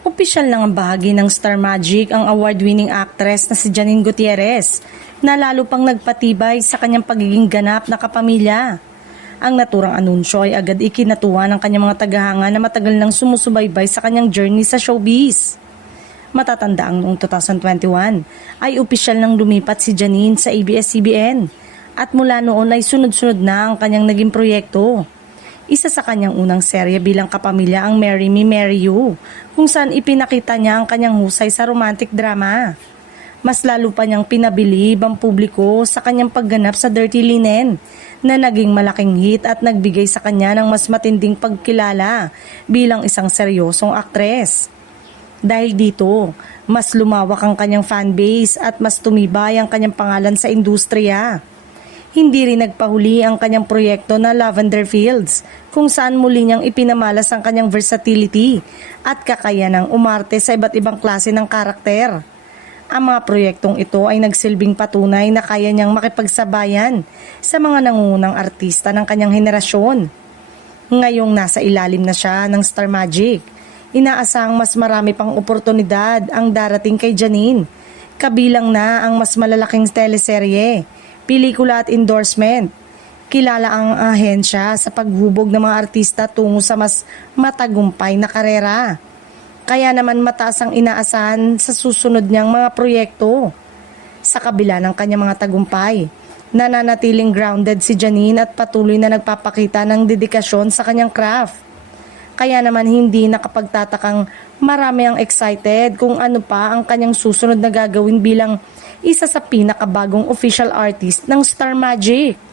Opisyal lang ang bahagi ng Star Magic ang award-winning actress na si Janine Gutierrez na lalo pang nagpatibay sa kanyang pagiging ganap na kapamilya. Ang naturang anunsyo ay agad ikinatuwa ng kanyang mga tagahanga na matagal nang sumusubaybay sa kanyang journey sa showbiz. Matatanda ang noong 2021 ay opisyal nang lumipat si Janine sa ABS-CBN at mula noon ay sunod-sunod na ang kanyang naging proyekto. Isa sa kanyang unang serye bilang kapamilya ang Marry Me, Marry You, kung saan ipinakita niya ang kanyang husay sa romantic drama. Mas lalo pa niyang pinabilib ang publiko sa kanyang pagganap sa Dirty Linen na naging malaking hit at nagbigay sa kanya ng mas matinding pagkilala bilang isang seryosong aktres. Dahil dito, mas lumawak ang kanyang fanbase at mas tumibay ang kanyang pangalan sa industriya. Hindi rin nagpahuli ang kanyang proyekto na Lavender Fields, kung saan muli niyang ipinamalas ang kanyang versatility at kakayanang umarte sa iba't ibang klase ng karakter. Ang mga proyektong ito ay nagsilbing patunay na kaya niyang makipagsabayan sa mga nangungunang artista ng kanyang henerasyon. Ngayong nasa ilalim na siya ng Star Magic, inaasahang mas marami pang oportunidad ang darating kay Janine, kabilang na ang mas malalaking teleserye, pelikula at endorsement. Kilala ang ahensya sa paghubog ng mga artista tungo sa mas matagumpay na karera. Kaya naman mataas ang inaasahan sa susunod niyang mga proyekto. Sa kabila ng kanyang mga tagumpay, nananatiling grounded si Janine at patuloy na nagpapakita ng dedikasyon sa kanyang craft. Kaya naman hindi nakapagtatakang marami ang excited kung ano pa ang kanyang susunod na gagawin bilang isa sa pinakabagong official artist ng Star Magic.